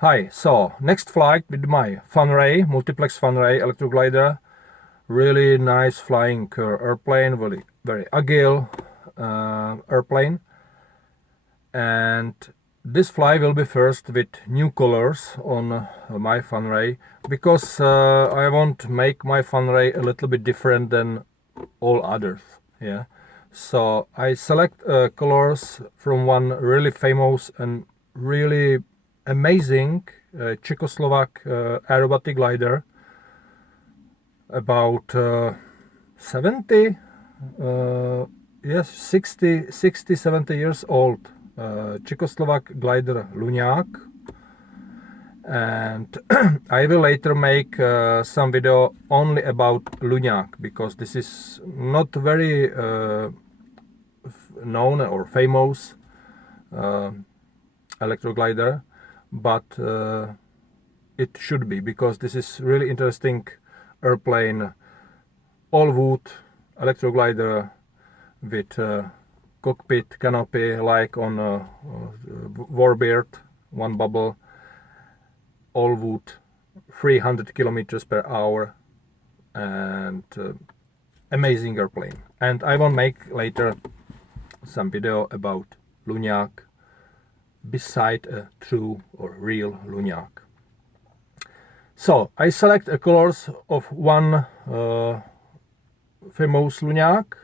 Hi, so next flight with my FunRay, Multiplex FunRay electroglider. Really nice flying airplane, very agile airplane. And this flight will be first with new colors on my FunRay, because I want to make my FunRay a little bit different than all others. Yeah, so I select colors from one really famous and really amazing Czechoslovak aerobatic glider, about 70, yes, 60, 70 years old, Czechoslovak glider Luňák. And I will later make some video only about Luňák, because this is not very known or famous electroglider, but it should be, because this is really interesting airplane, all wood electroglider with cockpit canopy like on Warbird, one bubble, all wood, 300 kilometers per hour, and amazing airplane. And I will make later some video about Luňák beside a true or real Luňák. So I select the colors of one famous Luňák: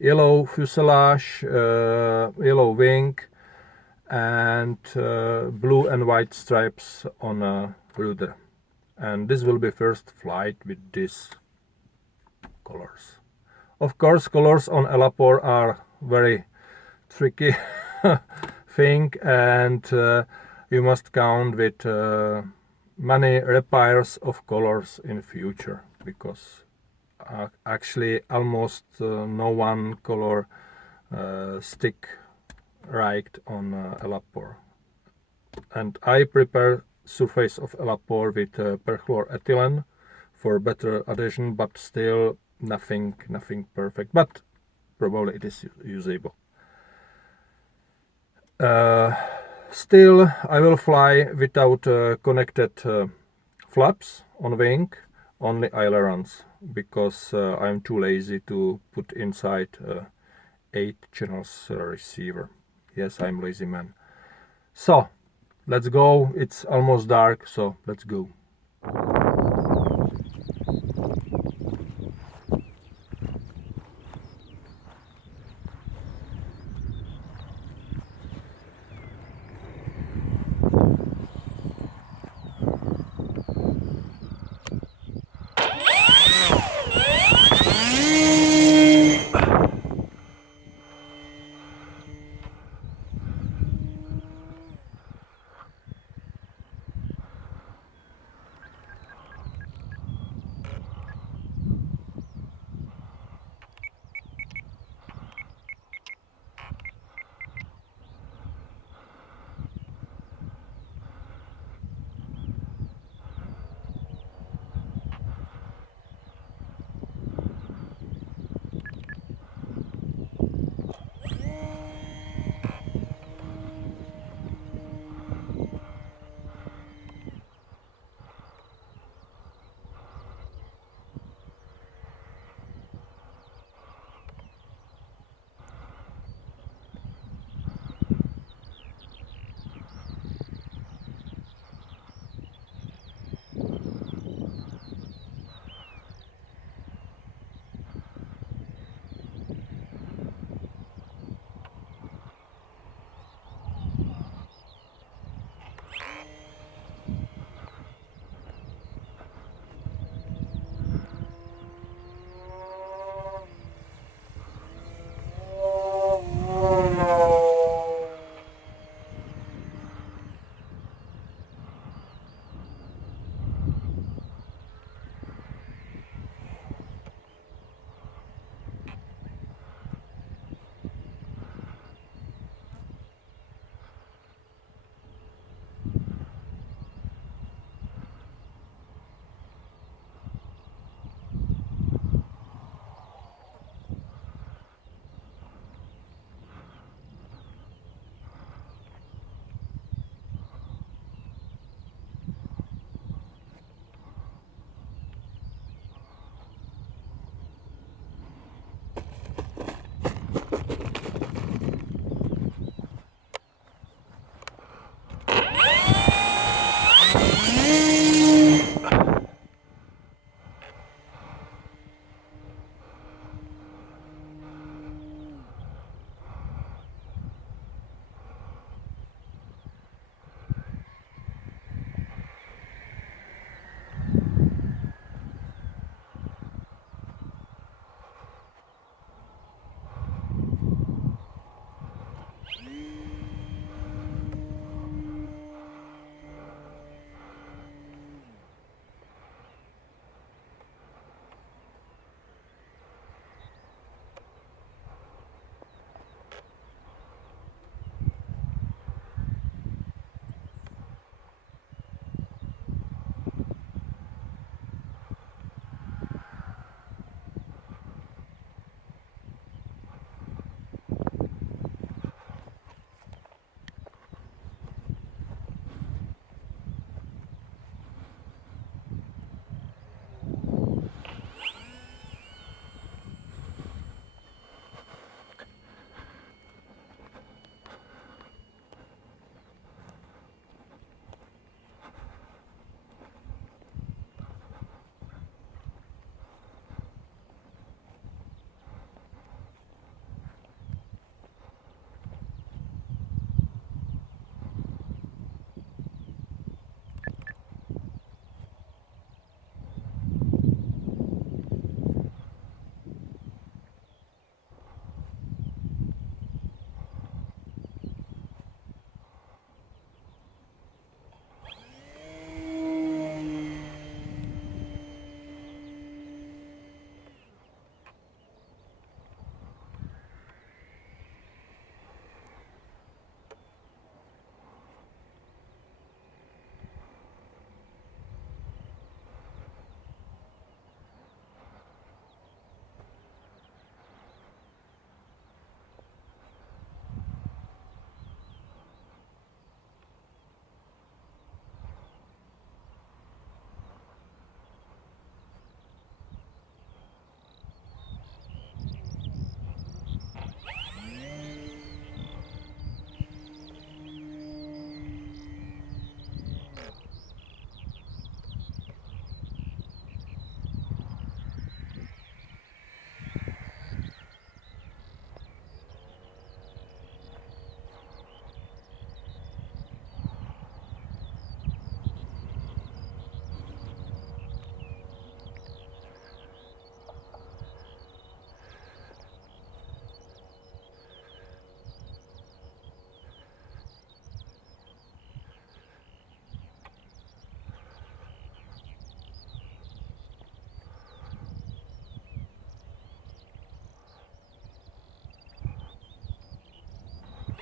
yellow fuselage, yellow wing, and blue and white stripes on a rudder. And this will be first flight with these colors. Of course, colors on Elapor are very tricky thing, and you must count with many repairs of colors in future, because actually almost no one color stick right on Elapor. And I prepare surface of Elapor with perchlorethylene for better adhesion, but still nothing perfect, but probably it is usable. Still, I will fly without connected flaps on wing, only ailerons, because I'm too lazy to put inside 8 channels receiver. Yes, I'm lazy man. So let's go. It's almost dark, so let's go.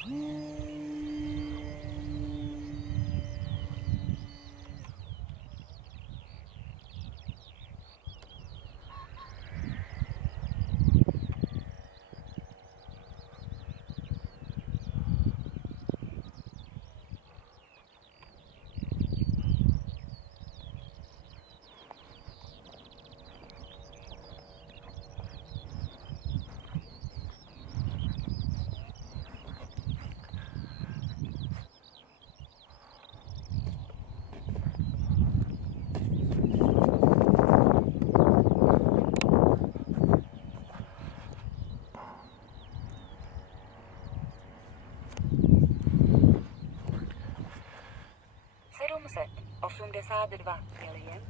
$782 milionů.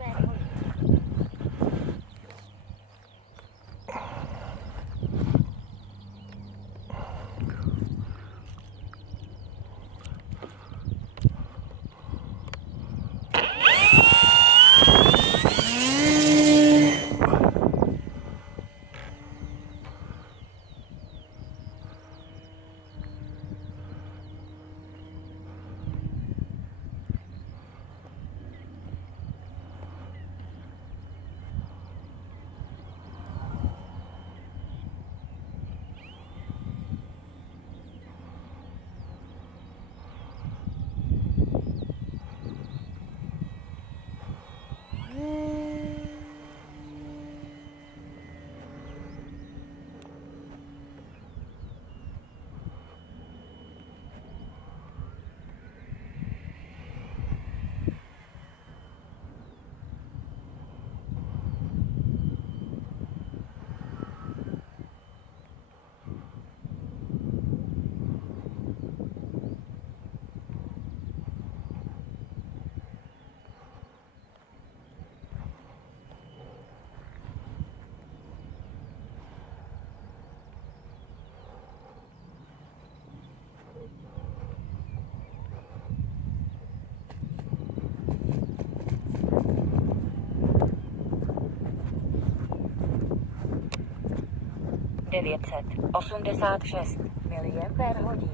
$986 milionů.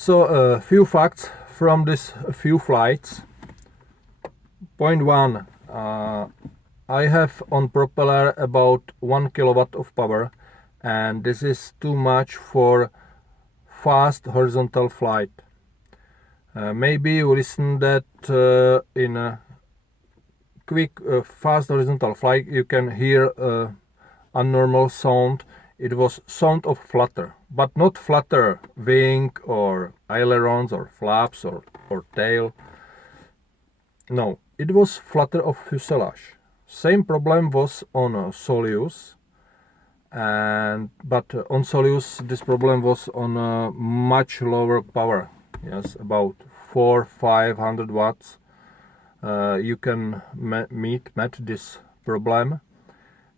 So a few facts from this few flights. Point 1, I have on propeller about 1 kilowatt of power, and this is too much for fast horizontal flight. Maybe you listen that in a quick fast horizontal flight you can hear a normal sound. It was sound of flutter, but not flutter wing or ailerons or flaps or tail. No, it was flutter of fuselage. Same problem was on Soleus, but on Soleus this problem was on a much lower power. Yes, about 400-500 watts. You can meet this problem.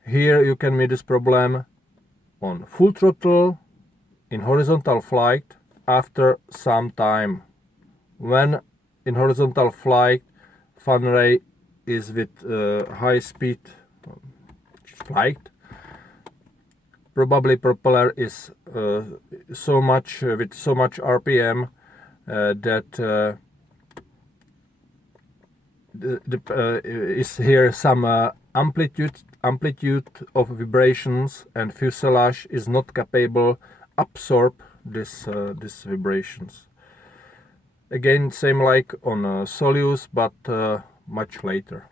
Here you can meet this problem on full throttle in horizontal flight after some time. When in horizontal flight FunRay is with high speed flight, probably propeller is so much with so much RPM that is here some amplitude of vibrations, and fuselage is not capable absorb this vibrations. Again, same like on Soleus, but much later.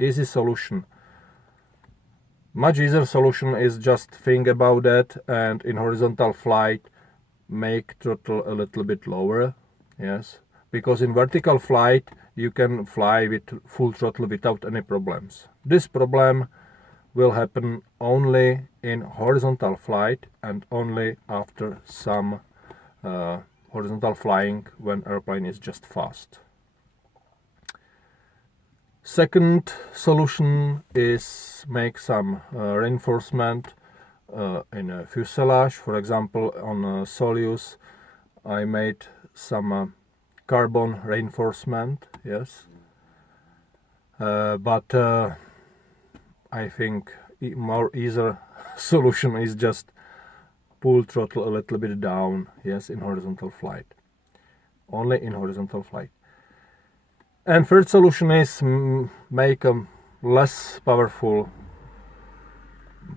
Easy solution. Much easier solution is just think about that, and in horizontal flight make throttle a little bit lower. Yes, because in vertical flight you can fly with full throttle without any problems. This problem will happen only in horizontal flight and only after some horizontal flying when airplane is just fast. Second solution is make some reinforcement in a fuselage. For example, on Soleus I made some carbon reinforcement, yes, but I think more easier solution is just pull throttle a little bit down, yes, in horizontal flight, only in horizontal flight. And third solution is make a less powerful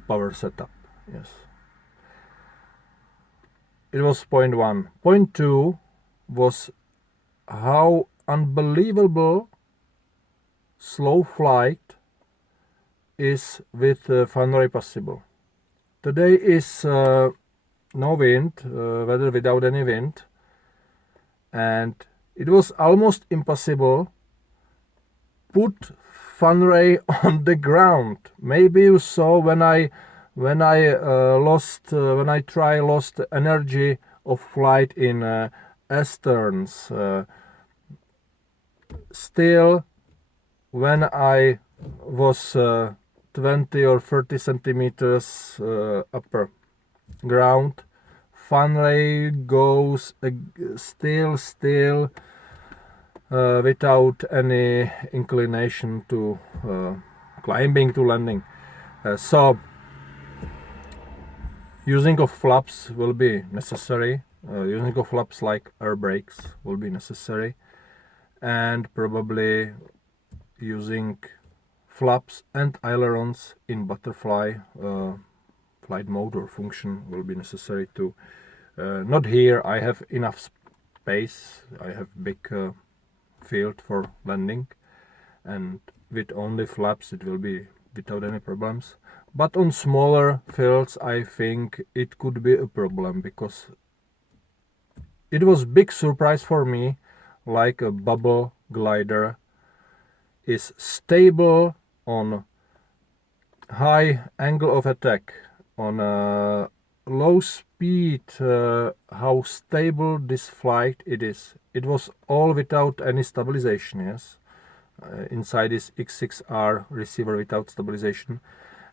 power setup, yes. It was point 1. Point 2 was how unbelievable slow flight is with FunRay possible. Today is no wind, weather without any wind, and it was almost impossible put FunRay on the ground. Maybe you saw when I lost energy of flight in Esterns. Still, when I was 20 or 30 centimeters upper ground, FunRay goes still without any inclination to climbing to landing. So using of flaps will be necessary. Using of flaps like air brakes will be necessary, and probably using flaps and ailerons in butterfly flight mode or function will be necessary too. Not here, I have enough space, I have big field for landing, and with only flaps it will be without any problems. But on smaller fields I think it could be a problem, because it was big surprise for me, like a bubble glider is stable on high angle of attack, on a low speed, how stable this flight it is. It was all without any stabilization, yes. Inside is X6R receiver without stabilization,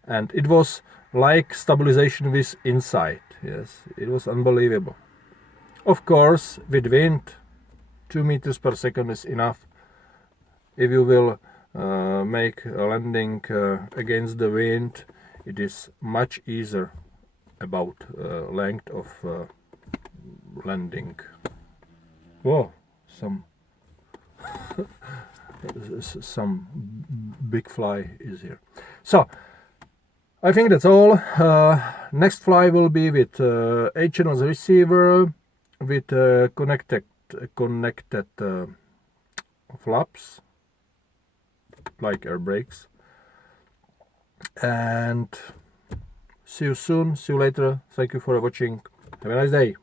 and it was like stabilization with inside, yes. It was unbelievable. Of course, with wind, 2 meters per second is enough. If you will make a landing against the wind, it is much easier about length of landing. Whoa, some big fly is here. So I think that's all. Next fly will be with 8 channels receiver with connected flaps like air brakes. And see you soon. See you later. Thank you for watching. Have a nice day.